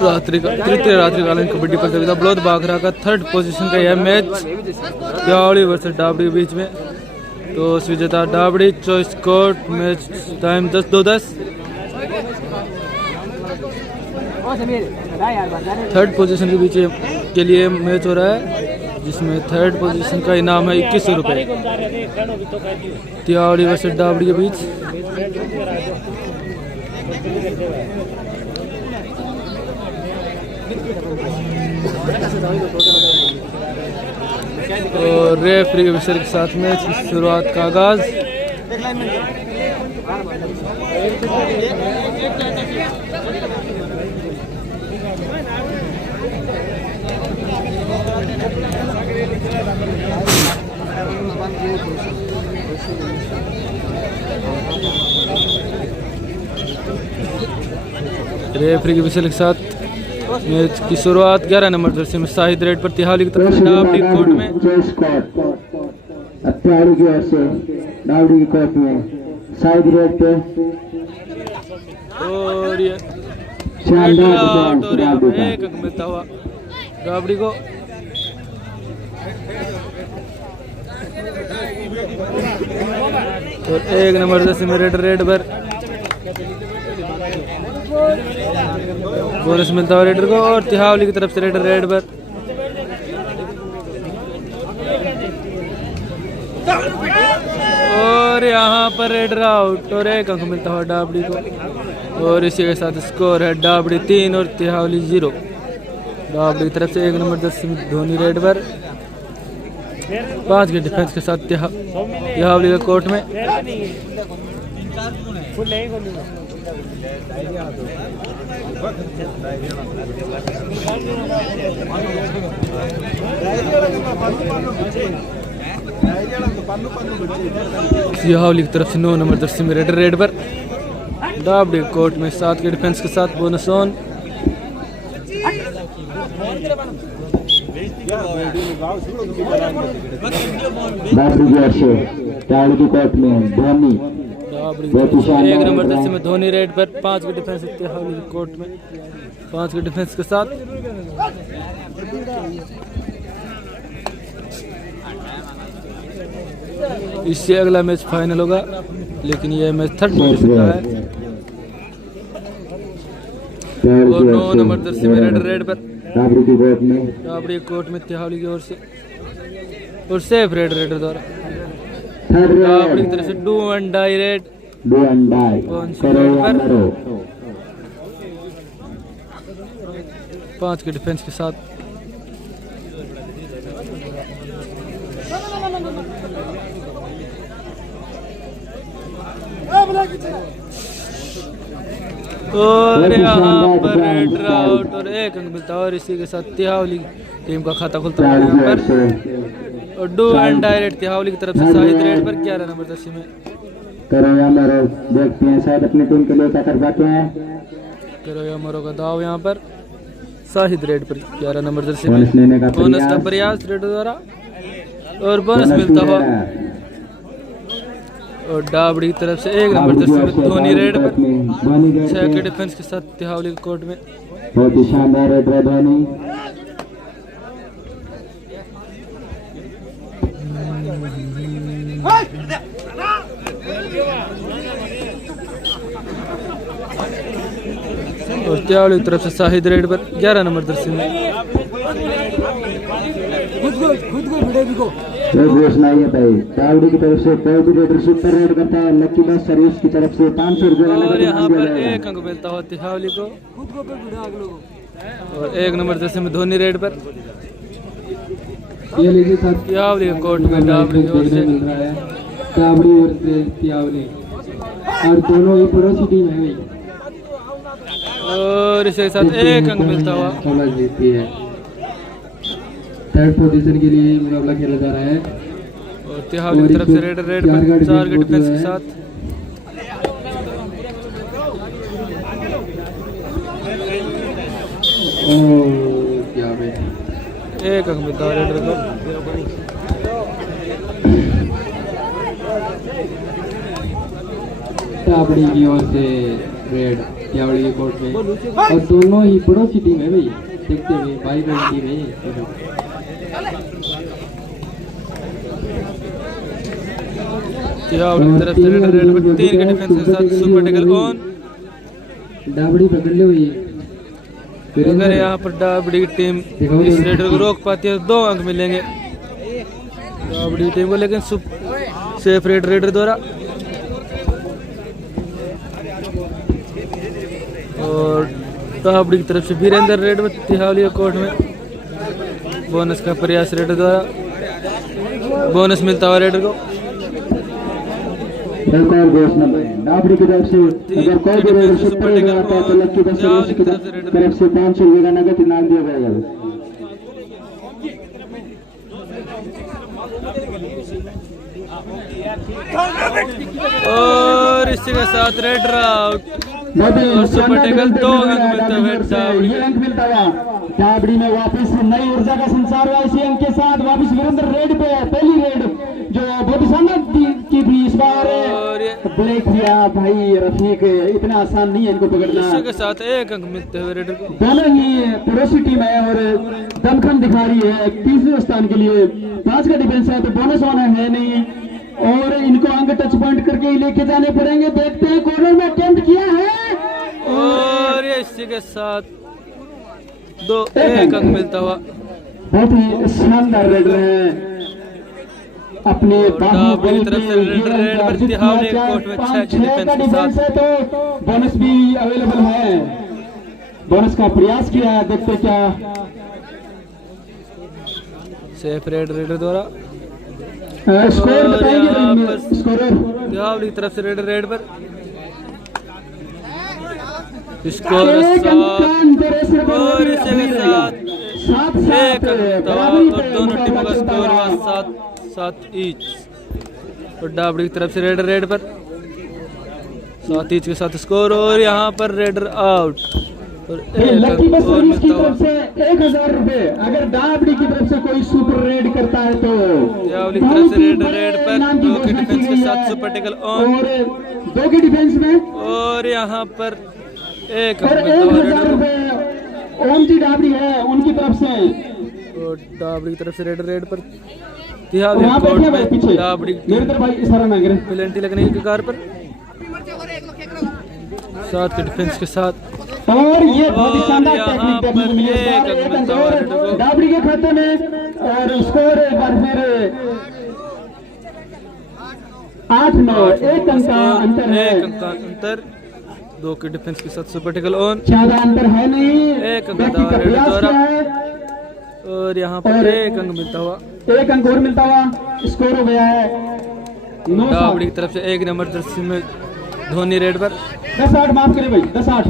तृतीय रात्रिकालीन कबड्डी प्रतियोगिता ब्लोद बाखरा का थर्ड पोजीशन का यह मैच तिहावली वर्सेस डाबड़ी के बीच में। तो विजेता Dabri choice court. Match time 10-2-10। Third position के बीच के लिए मैच हो रहा है, जिसमें थर्ड पोजीशन का इनाम है 2100 रुपये। तिहावली वर्सेस डाबड़ी के बीच। और रेफरी के विषय के साथ मैच की शुरुआत का आगाज। रेफरी के विषय के साथ मैच की शुरुआत 11 नंबर जर्सी में शाहिद रेड पर तिहावली की तरफ से डाबड़ी कोर्ट में। तिहावली की ओर से डाबड़ी की कोर्ट में शाहिद रेड पे और ये एक अंक मिलता हुआ डाबड़ी को। और 1 नंबर जर्सी में रेड पर बोनस मिलता है रेडर को। और तिहावली की तरफ से रेड पर और यहाँ पर रेडर आउट और 1 अंक मिलता हुआ डाबड़ी को। और इसी के साथ स्कोर है डाबड़ी 3 और तिहावली 0। डाबड़ी की तरफ से 1 नंबर धोनी रेड पर 5 के डिफेंस के साथ तिहावली के कोर्ट में। तिहावली की तरफ से 9 नंबर जर्सी में रेड पर डाबड़ी कोर्ट में 7 के डिफेंस के साथ बोनस ऑन। एक नंबर जर्सी में धोनी रेड पर 5 के डिफेंस तिहावली कोर्ट में 5 के डिफेंस के साथ। इससे अगला मैच फाइनल होगा, लेकिन यह मैच थर्ड पोजीशन का है। और 9 नंबर जर्सी में रेड पर डाबड़ी कोर्ट में तिहावली की ओर से और सेफ रेड द्वारा डाबड़ी की तरफ से डू एंड डाई रेड पर 5 के डिफेंस के साथ। और यहाँ पर रेड आउट और 1 अंक मिलता है। और इसी के साथ तिहावली टीम का खाता खुलता है यहाँ पर। और डू एंड डायरेक्ट तिहावली की तरफ से शाहिद रेड पर 11 नंबर जर्सी में। देखते हैं शायद अपनी टीम के लिए क्या कर पाते हैं। करो मरो का दाव यहाँ पर शाहिद रेड पर 11 नंबर जर्सी में। बोनस का प्रयास रेड द्वारा और बोनस मिलता हुआ। और डाबड़ी की तरफ से 1 नंबर जर्सी में धोनी रेड पर 6 के डिफेंस के साथ तिहावली कोर्ट में। बहुत ही शानदार रेड धोनी। और तिहावली की तरफ से शाहिद रेड पर 11 नंबर जर्सी में। तिहावली की तरफ से सुपर रेड करता है लक्की बस सर्विस की तरफ से 500 रुपये। और यहाँ पर 1 अंक मिलता हुआ तिहावली को। और 1 नंबर जर्सी में धोनी रेड पर तिहावली कोर्ट में डाबड़ी की ओर से तिहावली और दोनों ही पड़ोसी टीम है। और इसके साथ 1 अंक मिलता हुआ जीतती है। थर्ड पोजीशन के लिए मुकाबला खेला जा रहा है। और तिहावली की तरफ से रेड पर 4 के डिफेंस के साथ। क्या भाई 1 अंक मिलता है रेड को। डाबड़ी की ओर से रेड तिहावली के कोर्ट में, और दोनों ही पड़ोसी टीम है भाई, देखते हुए भाई बहन टीम है ये। तिहावली की तरफ से रेड पर 3 के डिफेंस के साथ सुपर टैकल ऑन। डाबड़ी पकड़ ली हुई है। अगर यहाँ पर डाबड़ी की टीम इस रेडर को रोक पाती है तो 2 अंक मिलेंगे डाबड़ी की टीम को, लेकिन सेफ रेडर द्वारा। और डाबड़ी की तरफ से वीरेंद्र रेड में तिहावली कोर्ट में बोनस का प्रयास रेडर द्वारा, बोनस मिलता हुआ रेडर को। डाबड़ी की तरफ से अगर कोई भी रेडर सुपर टैकल आता है तो लक्की बस की तरफ से 500 रुपये का नगद इनाम दिया जाएगा। और इसी के साथ रेडर आउट और सुपर टैकल 2 अंक मिलते हुए डाबड़ी। अंक मिलता हुआ डाबड़ी में वापस नई ऊर्जा का संचार हुआ। इसी अंक के साथ वापस वीरेंद्र रेड पे पहली रेड जो बहुत शानदार की थी इस बार ब्लैक किया भाई रफीक, इतना आसान नहीं है इनको पकड़ना। इसी के साथ 1 अंक मिलते हुए रेडर को। दोनों ही पड़ोसी टीम है और दमखम दिखा रही है 3रे स्थान के लिए। 5 का डिफेंस है तो बोनस होना है नहीं और इनको अंक टच पॉइंट करके ही लेके जाने पड़ेंगे। देखते हैं कॉर्नर में अटेम्प्ट किया है और ये इसी के साथ 1 अंक मिलता हुआ। बहुत ही शानदार रेडर है अपने डाबड़ी की तरफ से रेड पर तिहावली कोर्ट में 6 के डिफेंस के साथ है तो बोनस भी अवेलेबल है। बोनस का प्रयास किया है, देखते क्या सेफ रेडर द्वारा। स्कोर बताएंगे स्कोरर। तिहावली की तरफ से रेड पर स्कोर और इसी के साथ 1 अंक मिलता हुआ और दोनों टीमों का स्कोर हुआ 7-7 ईच। और डाबड़ी की तरफ से रेड पर 7 ईच के साथ स्कोर और यहाँ पर रेडर आउट और 1 अंक और मिलता हुआ। 1000 रुपए अगर डाबड़ी की तरफ से कोई सुपर रेड करता है तो तिहावली की तरफ से रेड पर 2 के डिफेंस के साथ सुपर टैकल ऑन और 2 के डिफेंस में और यहाँ पर 1 और अंक मिलता हुआ 1000 रेडर रुपए ओम जी डाबड़ी है उनकी तरफ से। और डाबड़ी की तरफ से रेड पर तिहावली कोर्ट में डाबड़ी पेनल्टी लगने की कगार पर 7 के डिफेंस के साथ और ये बहुत ही शानदार यहाँ टेक्निक देखने को मिली है। पर 1 अंक मिलता हुआ डाबड़ी के खाते में और स्कोर एक बार फिर 8-9 1 अंक का अंतर है। 1 अंक का अंतर 2 के डिफेंस के साथ सुपर टैकल ऑन। ज्यादा अंतर है नहीं। 1 अंक का रेड द्वारा और यहाँ पर 1 अंक मिलता हुआ। 1 अंक और मिलता हुआ स्कोर हो गया है 9। डाबड़ी की तरफ से 1 नंबर जर्सी में धोनी रेड पर 10-8 माफ करें भाई 10-8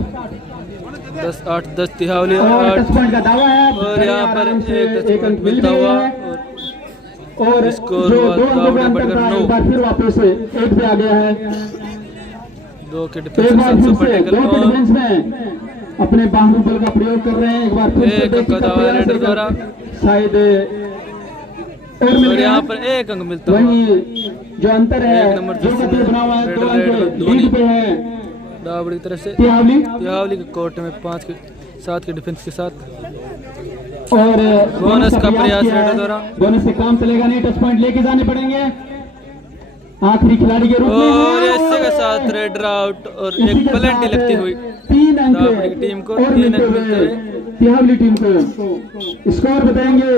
10 तिहावली और टच पॉइंट का दावा है और यहाँ पर 1 टच पॉइंट मिलता हुआ और स्कोर जो हुआ 2 अंकों का अंतर था एक बार फिर वापस 8 पे आ गया है। 2 के डिफेंस के साथ सुपर टैकल ऑन डिफेंस में अपने बाहुबल का प्रयोग कर रहे हैं। एक बार फिर से 1 अंक का दावा रेडर द्वारा शायद और यहाँ पर 1 अंक मिलता हुआ। वही जो अंतर है 1 नंबर जो जर्सी बना हुआ है 2 रेड अंक धोनी लीड पे है डाबड़ी की तरफ से तिहावली के कोर्ट में 7 के डिफेंस के साथ और बोनस का प्रयास रेडर द्वारा। बोनस से काम चलेगा नहीं, टच पॉइंट लेके जाने पड़ेंगे आखिरी खिलाड़ी के रूप में और इसी के साथ रेडर आउट और एक पेनल्टी लगती हुई 3 अंक डाबड़ी की टीम को 3 अंक मिलते हुए तिहावली टीम को। स्कोर बताएंगे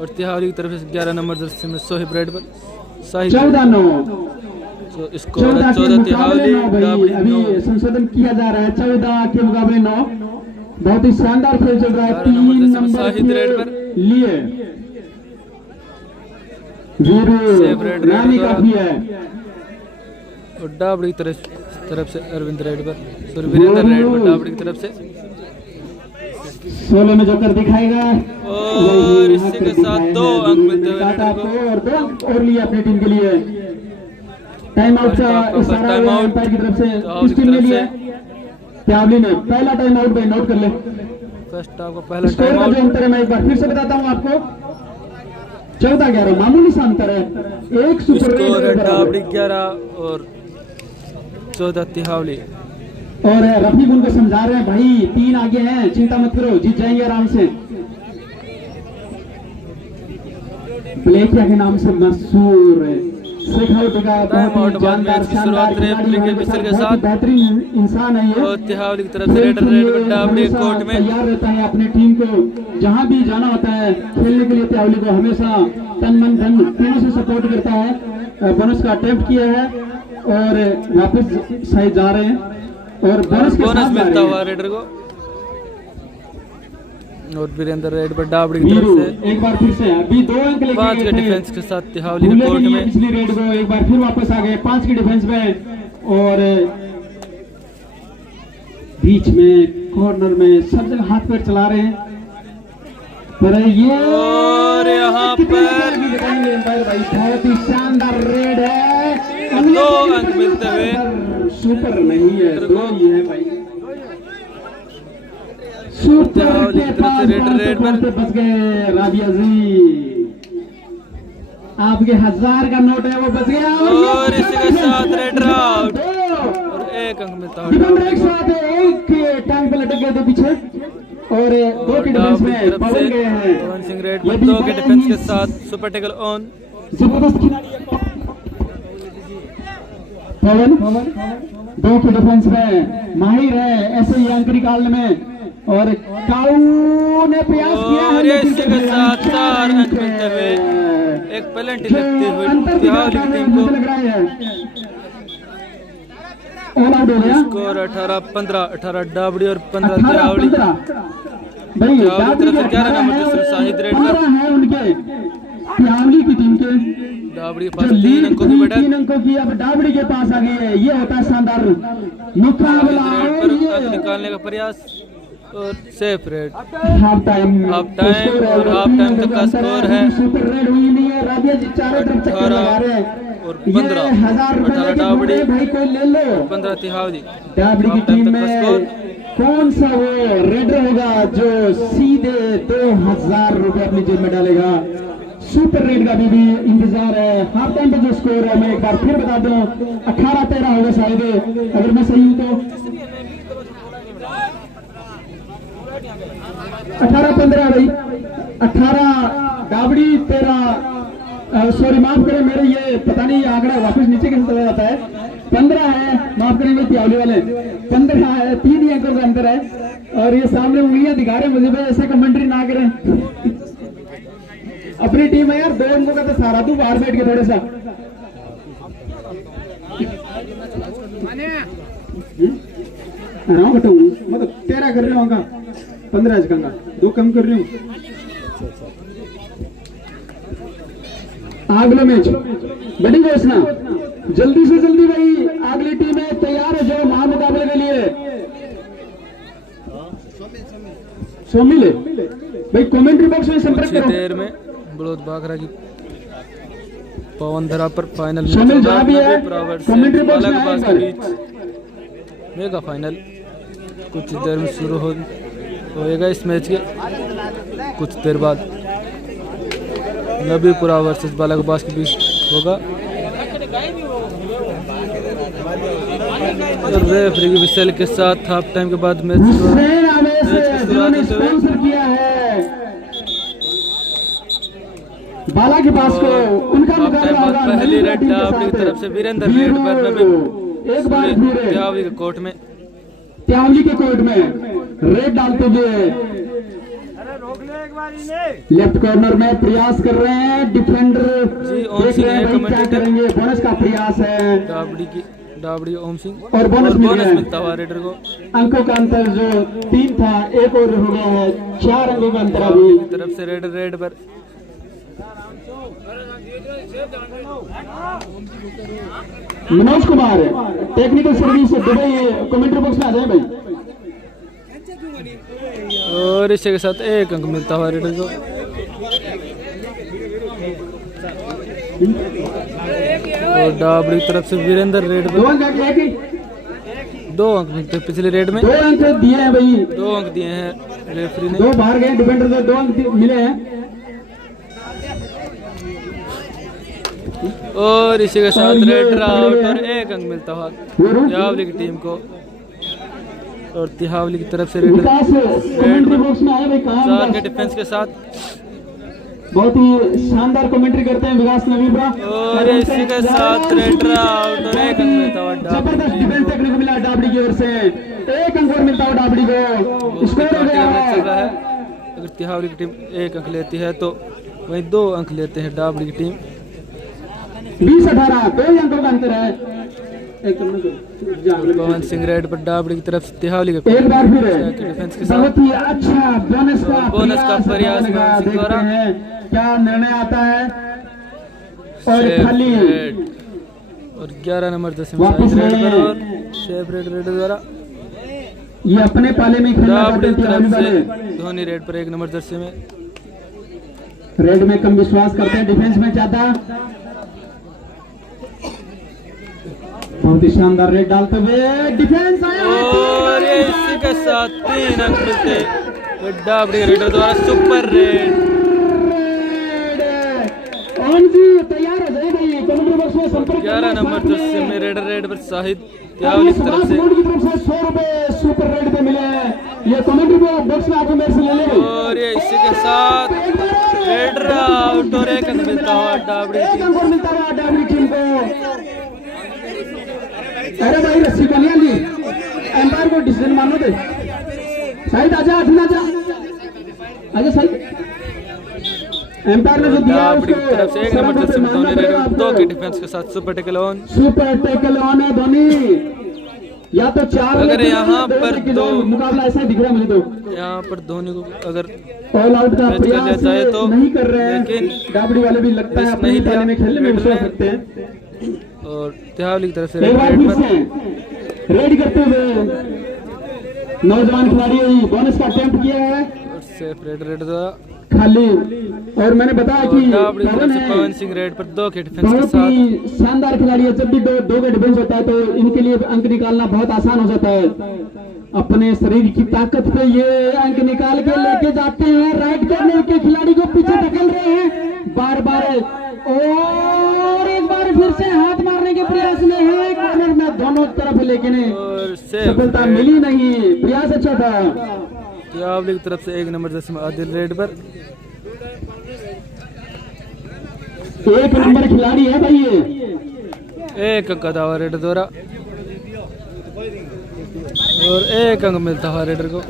और तिहावली की तरफ से 11 नंबर जर्सी में सोहिब रेड पर 14-9 स्कोर 14 तिहावली डाबड़ी 9। अभी संशोधन किया जा रहा है 14 के मुकाबले 9। बहुत ही शानदार खेल चल रहा है। 3 नंबर लिए वीरू रानी काफी है और डाबड़ी की तरफ से अरविंद रेड पर सॉरी वीरेंद्र रेड पर डाबड़ी की तरफ से 16 में जो कर दिखाएगा और इसी के साथ 2 अंक मिलते हुए और 2 अंक और लिए अपनी टीम के लिए। टाइम आउट का इशारा अंपायर की तरफ से इस टीम ने लिया। तिहावली ने पहला टाइम आउट भाई नोट कर ले। फर्स्ट हाफ का पहला टाइम आउट। जो अंतर है मैं एक बार फिर से बताता हूँ आपको 14-11 मामूली सा अंतर है। एक सुपर स्कोर है डाबड़ी 11 और 14 तिहावली। और रफीक उनको समझा रहे हैं भाई 3 आगे हैं, चिंता मत करो, जीत जाएंगे आराम से। ब्लेकिया के नाम से मशहूर शेखावत का बहुत ही जानदार शानदार बेहतरीन इंसान है ये। तिहावली की तरफ से रेडर रेड बट्टा अपने कोर्ट में तैयार रहता है अपने टीम को जहां भी जाना होता है खेलने के लिए। तिहावली को हमेशा तन मन धन तीनों से सपोर्ट करता है। बोनस का अटेम्प्ट किया है और वापस साइड जा रहे हैं और बोनस मिलता हुआ रेडर को। और वीरेंद्र रेड पर डाबड़ी की तरफ से एक बार फिर से अभी 2 अंक लेके 5 के डिफेंस के साथ तिहावली के कोर्ट में पिछली रेड को एक बार फिर वापस आ गए 5 की डिफेंस में और बीच में कॉर्नर में सब जगह हाथ पैर चला रहे हैं पर ये और यहाँ पर भाई बहुत ही शानदार रेड है। 2 अंक मिलते हुए सुपर नहीं है 2 ही है भाई। सुपर के पास रेड पर बच गए राबिया जी। आपके 1000 का नोट है वो बच गया और इसी के साथ रेड आउट और 1 अंक मिलता है। एक साथ एक टांग पे लटक गए थे पीछे और 2 की डिफेंस में पवन गए हैं। पवन सिंह रेड पर 2 के डिफेंस के साथ सुपर टैकल ऑन। जबरदस्त खिलाड़ी पवन 2 की डिफेंस में माहिर है ऐसे ही अंक निकालने में और काऊ ने प्रयास किया है लेकिन इसके साथ 4 अंक मिलते हुए एक पेनल्टी लगती हुई तिहावली की टीम को लग रहा है ऑल आउट हो गया। स्कोर 18-15 डाबड़ी और 15 तिहावली। भाई तिहावली तरफ से 11 नंबर से शाहिद रेड पर है उनके तिहावली की टीम के डाबड़ी के पास 3 अंकों की बढ़त। 3 अंकों की अब डाबड़ी के पास आ गई है। ये होता है शानदार मुकाबला पर निकालने का प्रयास और सेफ रेड। हाफ टाइम और हाफ टाइम तक का स्कोर है सुपर रेड हुई नहीं है। राबिया जी चारों तरफ चक्कर लगा रहे हैं और 15 18 डाबड़ी भाई कोई ले लो 15 तिहावली। डाबड़ी की टीम में कौन सा वो रेडर होगा जो सीधे 2000 रुपए अपनी जेब में डालेगा। सुपर रेड का भी इंतजार है। हाफ टाइम पे जो स्कोर है मैं एक बार फिर बता दूं 18-13 होगा शायद अगर मैं सही हूं तो 18-15 भाई 18 डाबड़ी 13 सॉरी माफ करें मेरे ये पता नहीं आंकड़ा वापस नीचे कैसे चला जाता है। 15 है माफ करेंगे तिहावली वाले 15 है 3 ही अंकों का अंतर है और ये सामने उंगलियां दिखा रहे हैं मुझे भाई ऐसे कमेंट्री ना करें। अपनी टीम है यार 2 अंकों का तो सारा तू बाहर बैठ के थोड़ा सा बताऊँ मतलब 13 कर रहे हो 15 का 2 कम कर रही हूँ। अगला मैच बड़ी घोषणा जल्दी से जल्दी भाई अगली टीमें तैयार है जो महामुकाबले के लिए। सोमिल भाई कमेंट्री बॉक्स में संपर्क करो। देर में बलोद बागरा की पवन धरा पर फाइनल सोमिल जहाँ भी है कमेंट्री बॉक्स में आए एक बार। मेगा फाइनल कुछ देर में शुरू होएगा इस मैच के कुछ देर बाद नबीपुरा वर्सेस बालागबास के बीच होगा और रेफरी की विशेल के साथ हाफ टाइम के बाद मैच की शुरुआत होते हुए बाला के पास को उनका मुकाबला होगा पहली रेड डाबड़ी की तरफ से वीरेंद्र रेड पर एक बार फिर तिहावली के कोर्ट में तिहावली के कोर्ट में रेड डालते हुए लेफ्ट कॉर्नर में प्रयास कर रहे हैं डिफेंडर देख रहे हैं भाई क्या करेंगे। बोनस का प्रयास है डाबड़ी ओम सिंह और बोनस मिलता हुआ रेडर को। अंकों का अंतर जो 3 था 1 और हो गया है 4 अंकों का अंतर अभी तरफ से रेड पर Manoj Kumar technical service Dubai commentary box में आ जाए भाई और इसी के साथ 1 अंक मिलता हुआ रेडर को। और डाबड़ी की तरफ से वीरेंद्र रेड पर 2 अंक मिलते पिछले रेड में 2 अंक दिए हैं भाई 2 अंक दिए हैं रेफरी ने 2 बाहर गए डिफेंडर से 2 अंक मिले हैं और इसी के साथ रेड आउट और 1 अंक मिलता हुआ तिहावली की टीम को। और तिहावली की तरफ से रेडर विकास कमेंट्री बॉक्स में आए भाई, कहाँ 4 के विकास? डिफेंस के साथ। बहुत ही शानदार कमेंट्री करते हैं विकास नवीबरा। और इसी के साथ रेडर आउट और एक अंक मिलता हुआ जबरदस्त डिफेंस देखने को मिला डाबड़ी की ओर से, एक अंक और मिलता हुआ डाबड़ी को, स्कोर हो गया चल रहा है। है। अगर तिहावली की टीम 1 अंक लेती है तो वहीं 2 अंक लेते हैं डाबड़ी की टीम। 20-18 2 अंकों का अंतर है। पवन सिंह रेड पर डाबड़ी की तरफ से तिहावली के एक बार फिर डिफेंस के साथ बहुत ही अच्छा बोनस का प्रयास करने का सिंह द्वारा। देखते हैं क्या निर्णय आता है। और शेफ खाली रेड और 11 नंबर जैसे वापस रेड पर में और शेफ रेड द्वारा ये अपने पाले में खेलना चाहते डाबड़ी की हैं तरफ तिहावली से वाले। धोनी रेड पर 1 नंबर जर्सी में। रेड में कम विश्वास करते हैं, डिफेंस में ज्यादा। बहुत ही शानदार रेड डालते हुए डिफेंस आया और ये इसी के साथ 3 अंक मिलते हैं डाबड़ी के रेडर द्वारा। सुपर रेड ऑन जी तैयार हो जाए भाई, कमेंट्री बॉक्स में संपर्क 11 नंबर जर्सी में रेड पर शाहिद तिहावली की तरफ से। की तरफ से 100 रुपए सुपर रेड पे मिले हैं। ये कमेंट्री बॉक्स में आपको मेरे से ले लेंगे। और ये इसी के साथ रेडर आउट और 1 अंक मिलता हुआ डाबड़ी की एक टीम। अंक और मिलता हुआ डाबड़ी टीम को। अरे भाई रस्सी को नहीं आली, एम्पायर को डिसीजन मानो दे। शाहिद आजा, आजा आजा शाहिद। एम्पायर ने जो दिया डाबड़ी की उसको तरफ से 1 नंबर जर्सी में धोनी रेड 2 के डिफेंस के साथ super tackle on. Super tackle on है धोनी। या तो 4 अगर यहाँ पर दो मुकाबला ऐसा ही दिख रहा है मुझे तो। यहाँ पर धोनी को अगर ऑल आउट का मैच कर लिया प्रयास जाए तो नहीं कर रहे हैं, लेकिन डाबड़ी वाले भी लगता है मैच अपने नहीं पाले में खेलने में लिया। विश्वास रखते हैं। और तिहावली की तरफ से एक बार रेड फिर पर से रेडी करते हुए नौजवान खिलाड़ी बोनस का अटेम्प्ट किया है और सेफ रेड द्वारा। खाली। और मैंने बताया कि डाबड़ी की तरफ पवन से है पवन सिंह रेड पर 2 के डिफेंस के बहुत साथ। ही शानदार खिलाड़ी है। जब भी दो का डिफेंस होता है तो इनके लिए अंक निकालना बहुत आसान हो जाता है। अपने शरीर की ताकत पे ये अंक निकाल के लेके जाते हैं। राइट कॉर्नर के खिलाड़ी को पीछे धकेल रहे हैं बार बार, और एक बार फिर से हाथ मारने के प्रयास में है कॉर्नर में दोनों तरफ, लेकिन और सेफ सफलता रेड मिली नहीं। प्रयास अच्छा था। तिहावली की तरफ से 1 नंबर जर्सी में आदिल रेड पर। 1 नंबर खिलाड़ी है भाई ये। 1 अंक का दावा रेडर द्वारा और 1 अंक मिलता है रेडर को।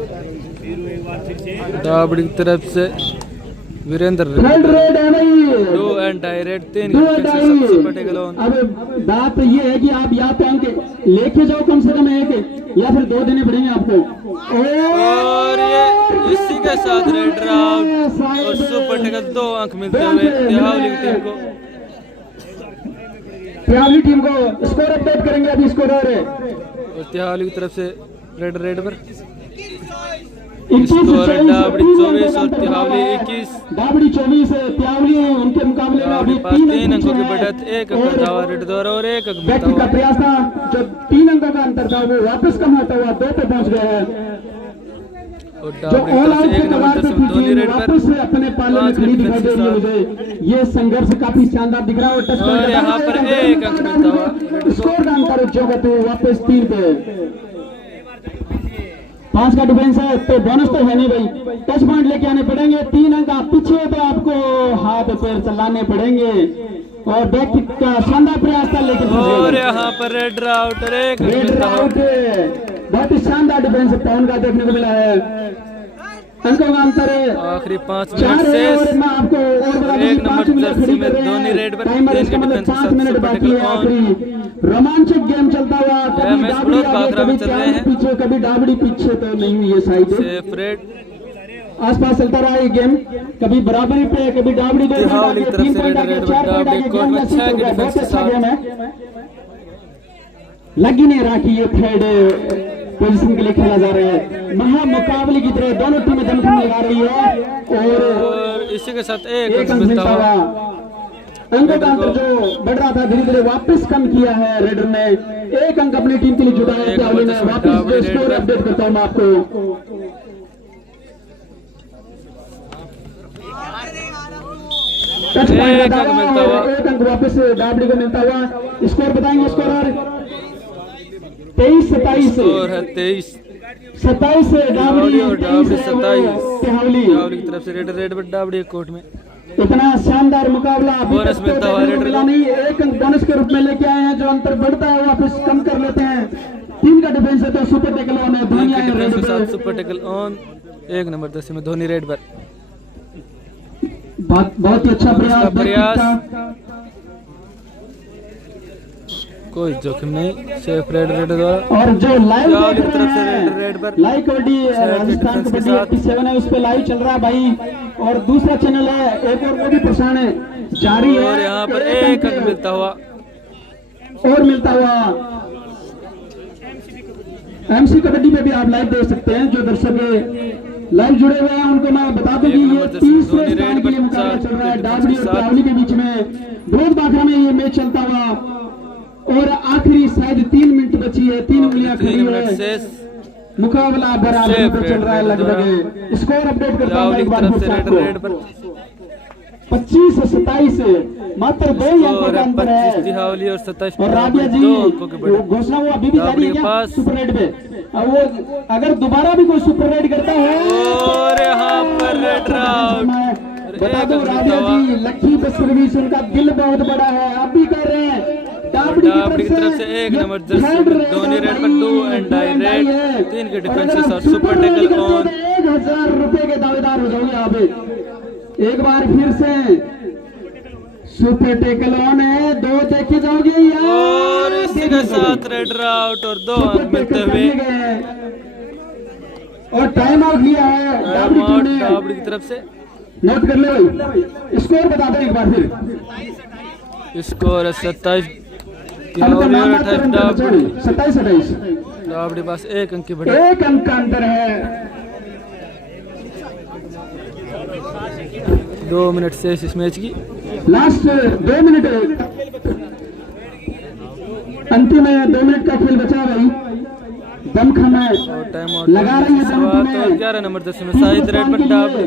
डाबड़ी की तरफ से वीरेंद्र थर्ड रेड है भाई। 2 एंड डाई रेड 3 दो के डाई। साथ सुपर टैकल ऑन। अब बात ये है कि आप या तो अंक लेके जाओ कम से कम 1 या फिर 2 देने पड़ेंगे आपको। और ये इसी के साथ रेडर आउट और सुपर टैकल 2 अंक मिलते हुए तिहावली की टीम को। तिहावली टीम को स्कोर अपडेट करेंगे अभी स्कोर और तिहावली की तरफ से रेड पर 21 स्कोर है डाबड़ी 24 और तिहावली 21। डाबड़ी 24 है, तिहावली उनके मुकाबले में अभी डाबड़ी 3 अंकों की पीछे है। बढ़त 1 अंक का दावा रेड द्वारा और 1 अंक मिलता व्यक्ति का हुआ। प्रयास था, जो 3 अंकों का अंतर था वो वापस कम होता हुआ 2 पे पहुंच गया है। और जो डाबड़ी की ऑल तरफ आउट से के 1 नंबर कगार पे जर्सी में थी धोनी टीम रेड पर वापस से अपने पाले में 5 के खड़ी दिखाई डिफेंस दे के रही है साथ। मुझे। ये संघर्ष काफी शानदार दिख रहा है। और टच और यहाँ पर 1 अंक मिलता हुआ। स्कोर का अंतर जो कहते हैं वापस 3 पे। 5 का डिफेंस है तो बोनस तो है नहीं भाई, टच पॉइंट लेके आने पड़ेंगे। 3 अंक आप पीछे तो आपको हाथ पैर चलाने पड़ेंगे। और बैक किक का शानदार प्रयास था लेकिन और यहाँ पर रेड आउट और 1 अंक रेड मिलता हुआ। आउट। बहुत ही शानदार डिफेंस पवन का देखने को मिला है। अंकों का अंतर है आखिरी 5 4 मिनट है। और शेष। मैं आपको और बता दूं 1 कि 5 नंबर मिनट जर्सी खड़ी में कर रहे धोनी हैं। रेड पर टाइमर 3 इसका के मतलब डिफेंस के 5 साथ मिनट सुपर बाकी है टैकल ऑन। आखिरी। रोमांचक गेम चलता हुआ, कभी मैच डाबड़ी बहुत आगे, बाखरा में कभी चल रहे तिहावली हैं। पीछे, कभी डाबड़ी पीछे, तो नहीं हुई ये साइड। सेफ रेड आसपास चलता रहा ये गेम, कभी बराबरी पे, कभी डाबड़ी 2 तिहावली की तरफ से रेड रेड पर डाबड़ी कोर्ट में 6 के डिफेंस के अच्छा साथ। गेम है। लग ही नहीं रहा कि ये थर्ड पोजीशन के लिए खेला जा रहा है। महा मुकाबले की तरह दोनों टीमें दमखम लगा रही है। और इसी के साथ 1 एक अंक अंक मिलता मिलता हुआ। हुआ। अंकों का अंतर जो बढ़ रहा था धीरे धीरे वापस कम किया है रेडर ने। 1 अंक अपनी टीम के लिए जुटा है तिहावली ने। वापस जो स्कोर अपडेट करता हूं मैं आपको। टच पॉइंट 1 अंक मिलता हुआ। 1 अंक वापस डाबड़ी को मिलता हुआ। स्कोर बताएंगे स्कोर। और 23-27 स्कोर है 23 27 से डाबड़ी और 23 डाबड़ी है वो 27 तिहावली। तिहावली की तरफ से रेड पर डाबड़ी एक कोर्ट में। इतना शानदार मुकाबला अभी बोनस तक तो मिलता हुआ देखने को रेडर मिला को। नहीं। एक अंक बोनस के रूप में लेके आए हैं, जो अंतर बढ़ता है वो वापस कम कर लेते हैं। 3 का डिफेंस है तो सुपर टेकल ऑन है, धोनी आए डिफेंस रेड के साथ पे। सुपर टेकल ऑन 1 नंबर 10 में धोनी रेड पर। बहुत ही अच्छा प्रयास प्रयास। का। कोई जोखिम नहीं, सेफ रेड द्वारा। और जो लाइव तिहावली देख की रहे तरफ से हैं, रेड पर लाइव कबड्डी राजस्थान डिफेंस के कबड्डी साथ। 87 है, उस पे लाइव चल रहा है भाई। और दूसरा चैनल है एक और वो भी प्रसारण है जारी है। और यहाँ पर एक अंक मिलता हुआ और मिलता हुआ एमसी कबड्डी पे भी आप लाइव देख सकते हैं। जो दर्शक लाइव जुड़े हुए हैं उनको मैं बता दूं कि ये 30वें स्थान के लिए मुकाबला चल रहा है डाबड़ी और तिहावली के बीच में। बहुत बाखरा में ये मैच चलता हुआ और आखिरी शायद 3 मिनट बची है, 3 उंगलियां खड़ी 3 मिनट है। शेष। मुकाबला बराबर पर चल रहा है लगभग। स्कोर अपडेट करता हूं तिहावली एक की बार तरफ फिर से से रेड आपको। पर 25 से 27 मात्र 2 ही अंकों का अंतर 25 है। तिहावली और 27 और राबिया जी 2 अंकों के बड़े। घोषणा वो अभी भी जारी राबिया है के क्या पास। सुपर रेड पे? अब वो अगर दोबारा भी कोई सुपर रेड करता है और यहाँ पर रेड राउट। मैं बता दूं राबिया जी लक्की पे सर्विस उनका दिल बहुत बड़ा है, आप भी कर रहे हैं। डाबड़ी की तरफ से 1 नंबर जर्सी में धोनी रेड पर 2 एंड डाई रेड। 3 के डिफेंस के साथ सुपर टेकल ऑन। 1000 रुपए के दावेदार हो जाओगे आप। एक बार फिर से सुपर टेकल ऑन है, 2 देखे जाओगे यार। और इसी के साथ रेड राउट और 2 अंक मिलते हुए और टाइम आउट लिया है डाबड़ी टीम ने। डाबड़ी की तरफ से नोट कर ले भाई, स्कोर बता दो एक बार फिर। स्कोर है 27 अब तो नाम 28 27-28 डाबड़ी पास 1 अंक की बढ़त। 1 अंक का अंतर है। 2 मिनट शेष इस मैच की। लास्ट 2 मिनट अंतिम है, 2 मिनट का खेल बचा भाई। दमखम है, और टाइम आउट लगा रही है शुरुआत दम और 11 नंबर 10 में शाहिद रेड पर डाबड़ी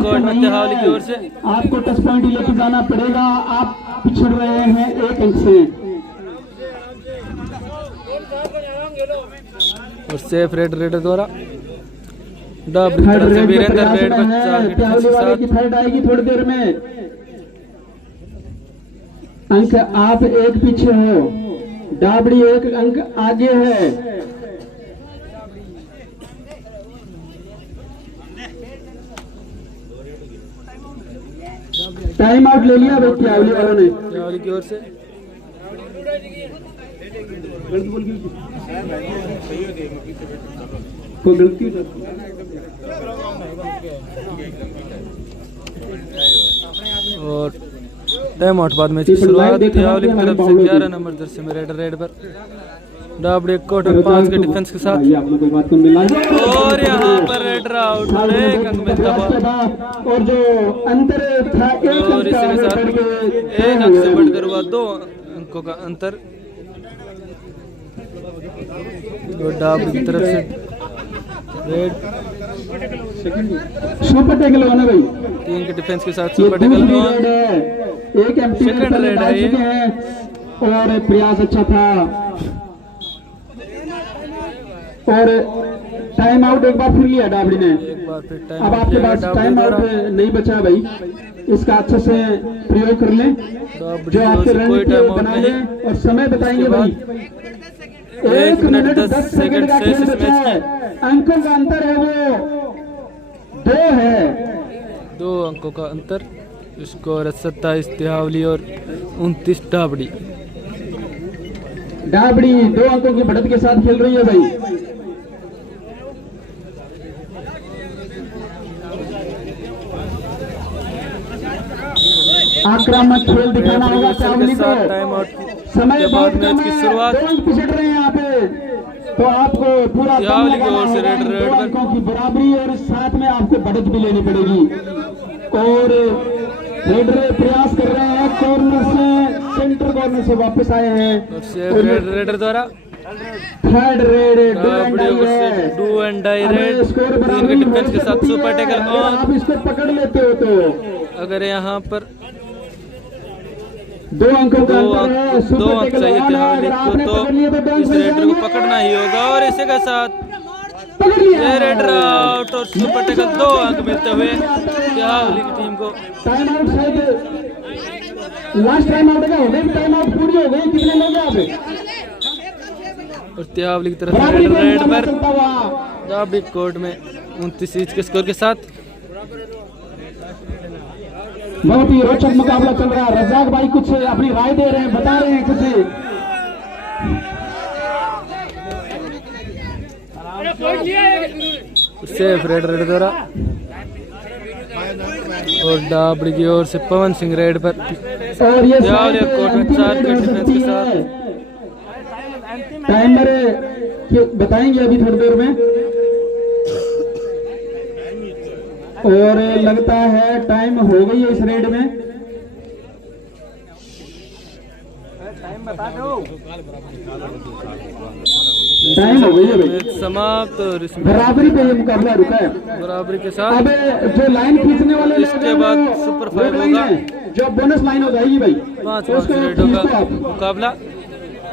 कोर्ट में तिहावली की ओर से। आपको टच पॉइंट लेके जाना पड़ेगा, आप पिछड़ रहे हैं 1 अंक से। और सेफ रेड द्वारा डाबड़ी की तरफ से वीरेंद्र रेड पर 4 के डिफेंस के वाले की साथ। थर्ड आएगी थोड़ी देर में। अंक आप 1 पीछे हो, डाबड़ी 1 अंक आगे है। टाइम आउट ले लिया भाई तिहावली वालों ने। तिहावली की ओर से कोई गलती और टाइम आउट बाद मैच की शुरुआत। तिहावली की तरफ से 11 नंबर जर्सी में रेड पर डाबड़ी कोर्ट में 5 के डिफेंस के साथ। आप लोग कोई बात को मिला और यहाँ पर रेड आउट और 1 अंक मिलता हुआ। और जो अंतर था 1 और इसी के साथ 1 अंक से बढ़कर हुआ 2 अंकों का अंतर। और डाबड़ी की तरफ से रेड सुपर टेकल होना भाई। 3 के डिफेंस के साथ सुपर टेकल ऑन। एक एम्प्टी सेकंड रेड है ये। और प्रयास अच्छा था। और टाइम आउट एक बार फिर लिया डाबड़ी ने। एक बार फिर टाइम अब आपके पास टाइम आउट नहीं बचा भाई, इसका अच्छे से प्रयोग कर लें। जो आपके रणनीति बना लें और समय बताएंगे भाई। 1 मिनट 10 सेकंड का खेल बचा है। अंकों का अंतर है वो 2 है। 2 अंकों का अंतर। स्कोर 27 तिहावली और 29 डाबड़ी। डाबड़ी 2 अंकों की बढ़त के साथ खेल रही है भाई। आक्रामक खेल दिखाना होगा तिहावली को। टाइम आउट समय बहुत कम मैच की है, शुरुआत। 2 अंक पिछड़ रहे हैं यहाँ पे, तो आपको पूरा दम तिहावली की लगाना ओर से होगा। रेड 2 अंकों की बराबरी और साथ में आपको बढ़त भी लेनी पड़ेगी। और रेडर प्रयास कर रहे हैं, कॉर्नर से सेंटर कॉर्नर से वापस आए हैं। और सेफ रेड द्वारा third raid do and die raid. 3 के डिफेंस के साथ सुपर टेकल ऑन। आप इसको पकड़ लेते हो तो अगर यहाँ पर 2 अंकों का 2 अंतर है। अंक सुपर टेकल चाहिए ऑन है, तिहावली अगर को, आपने तो पकड़ लिए तो 2 अंक इस मिल रेडर को जाएंगे। पकड़ना ही होगा। और इसी के साथ पकड़ लिया। ये रेडर आउट और सुपर टैकल 2 अंक मिलते हुए तिहावली की टीम को। टाइम आउट शायद लास्ट टाइम आउट का हो गई, टाइम आउट पूरी हो गई। कितने लोग हैं आप? और तिहावली की तरफ से रेड पर दाबड़ी कोर्ट में 29 ईच के स्कोर के साथ। बहुत ही रोचक मुकाबला चल रहा है। रजाक भाई कुछ अपनी राय दे रहे हैं, बता रहे हैं कुछ। सेफ रेड द्वारा और दाबड़ी की ओर से पवन सिंह रेड पर। और ये तिहावली कोर्ट में 4 विकेट डिफरेंस के साथ। टाइमर बताएंगे अभी थोड़ी देर में। और लगता है टाइम हो गई है इस रेड में। टाइम हो गई है भाई, समाप्त। और इसमें बराबरी पे ये मुकाबला रुका है। बराबरी के साथ अब जो लाइन खींचने वाले लोग इसके हैं, बाद वो सुपर वो 5 लाइन होगा। है, जो बोनस लाइन हो जाएगी भाई। 5 तो उसको रेडों खींचो का आप। मुकाबला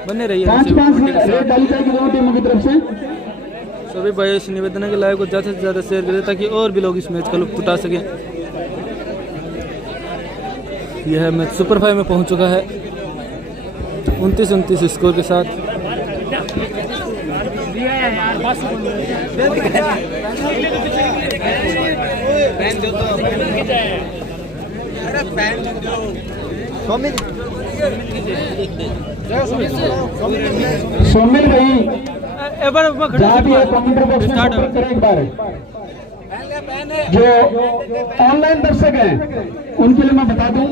बने रही है। 5-5 रेड डाली जाएगी दोनों टीमों की तरफ से। सभी भाइयों से निवेदन है कि लाइव को ज़्यादा से ज़्यादा शेयर करें ताकि और भी लोग इस मैच का लुत्फ उठा सकें। यह मैच सुपर 5 में पहुंच चुका है 29-29 स्कोर के साथ। सोमिल भाई जहाँ भी है कमेंटर बॉक्स में स्टार्ट संपर्क करें एक बार। जो ऑनलाइन दर्शक हैं उनके लिए मैं बता दूं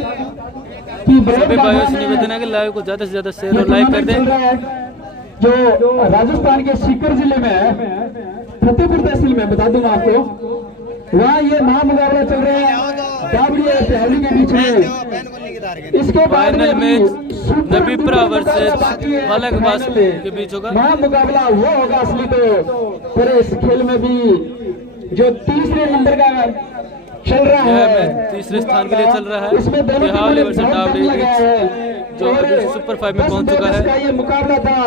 कि सभी भाइयों से निवेदन है कि लाइव को ज़्यादा से ज़्यादा शेयर और लाइक कर दें। जो राजस्थान के सीकर जिले में है, फतेहपुर तहसील में, बता दूंगा आपको, वहाँ ये महामुकाबला चल रहा है दाबड़ी और तिहावली के बीच में। इसके बाद फाइनल मैच नबीपुरा वर्सेस मालकबास के बीच होगा। महामुकाबला वो होगा असली। तो फिर इस खेल में भी जो तीसरे नंबर का चल रहा है, तीसरे स्थान के लिए चल रहा है। इसमें दोनों तिहावली वर्सेस दाबड़ी लगा है जो सुपर 5 में पहुंच चुका है। ये मुकाबला था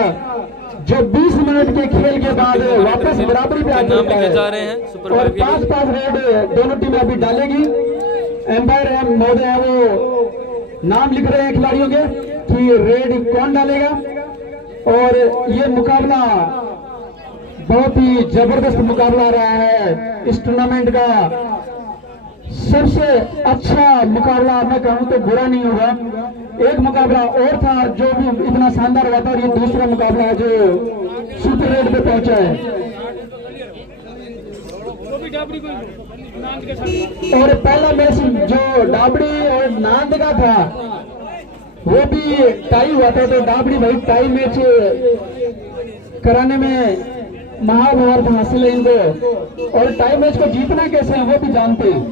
जो 20 मिनट के खेल के बाद वापस बराबरी पे आ नाम चुका लिखे है। जा रहे हैं सुपर और 5 के लिए। 5-5 रेड दोनों टीमें अभी डालेगी। एम्पायर महोदय है वो नाम लिख रहे हैं खिलाड़ियों के कि रेड कौन डालेगा। और ये मुकाबला बहुत ही जबरदस्त मुकाबला रहा है। इस टूर्नामेंट का सबसे अच्छा मुकाबला मैं कहूं तो बुरा नहीं होगा। एक मुकाबला और था जो भी इतना शानदार हुआ था, और ये दूसरा मुकाबला है जो सुपर रेड पे पहुंचा है। और पहला मैच जो दाबड़ी और नांद का था वो भी टाई हुआ था। तो दाबड़ी भाई टाई मैच कराने में महाभारत हासिल है इनको, और टाई मैच को जीतना कैसे है वो भी जानते हैं।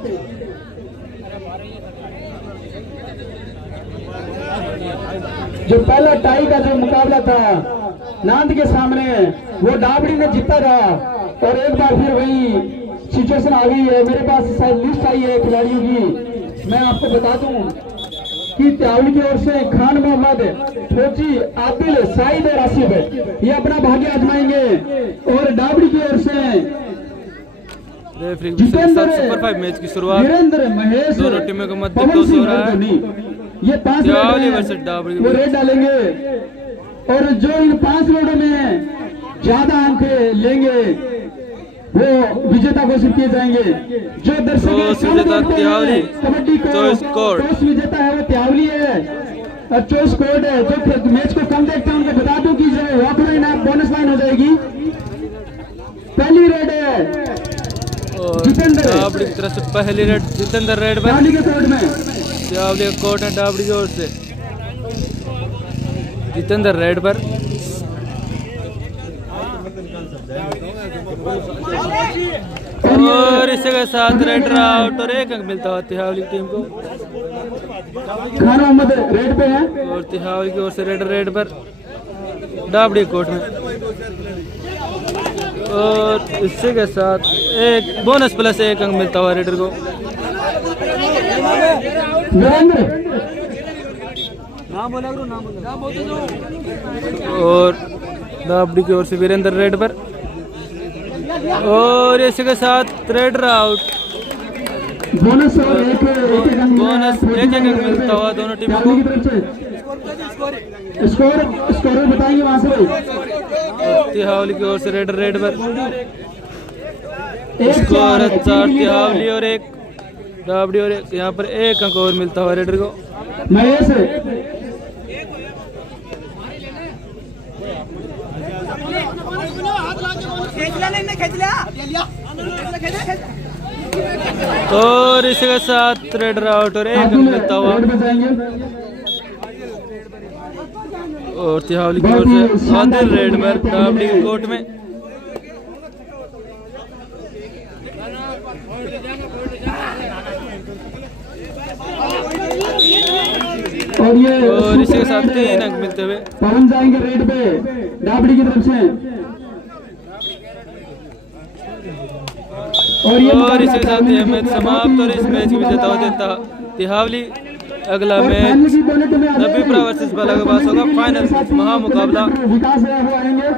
जो पहला टाई का जो मुकाबला था नांद के सामने, वो दाबड़ी ने जीता रहा। और एक बार फिर वही सिचुएशन आ गई है। मेरे पास शायद लिस्ट आई है खिलाड़ियों की, मैं आपको बता दूं कि तिहावली की ओर से खान मोहम्मद, फौजी, आदिल, साइद और आसिफ ये अपना भाग्य आजमाएंगे। और दाबड़ी की ओर से जितेंद्र, सुपर 5 मैच की शुरुआत वीरेंद्र, महेश, दोनों टीमों के मध्य पवन टॉस हो सिंह रहा है। धोनी, ये 5 तिहावली रेड वर्सेस हैं, दाबड़ी वो रेड डालेंगे। और जो इन 5 रेडों में ज्यादा अंक लेंगे वो विजेता घोषित किए जाएंगे। जो दर्शक तिहावली कबड्डी को चॉइस कोड टॉस विजेता है वो तिहावली है, और चॉइस कोड है। जो मैच को कम देखते हैं उनको बता दूं कि जो वॉक लाइन है बोनस लाइन हो जाएगी। पहली रेड है जितेंद्र, दाबड़ी की तरफ से पहली रेड जितेंद्र रेड पर। तिहावली के कोड में तिहावली का कोर्ट है दाबड़ी की ओर से जितेंद्र रेड पर। और इसी के साथ रेड आउट और 1 अंक मिलता हुआ तिहावली टीम को। खान मोहम्मद रेड पे है, और तिहावली की ओर से रेड पर दाबड़ी कोर्ट में। और इसी के साथ एक बोनस प्लस 1 अंक मिलता हुआ रेडर को। वीरेंद्र और दाबड़ी की ओर से वीरेंद्र रेड पर। और इसी के साथ रेड आउट। बोनस और एक अंक बोनस एक अंक मिलता हुआ दोनों टीमों को। की तरफ से स्कोर बताएंगे वहां से भाई। तिहावली की ओर से रेड पर स्कोर 4 तिहावली और 1 राबड़ी और 1। यहाँ पर एक अंक और मिलता हुआ रेडर को। महेश और इसी के साथ रेड आउट और 1 अंक मिलता हुआ। और तिहावली की ओर से आदिल रेड पर राबड़ी के कोर्ट में। और इसी के साथ 3 अंक मिलते हुए पवन जाएंगे रेड पे डाबड़ी की तरफ से। और इसी के साथ यह मैच समाप्त और इस मैच की विजेता हो देता तिहावली। अगला मैच नबीपुरा वर्सेस बाला के पास होगा। फाइनल महा मुकाबला। विकास आएंगे।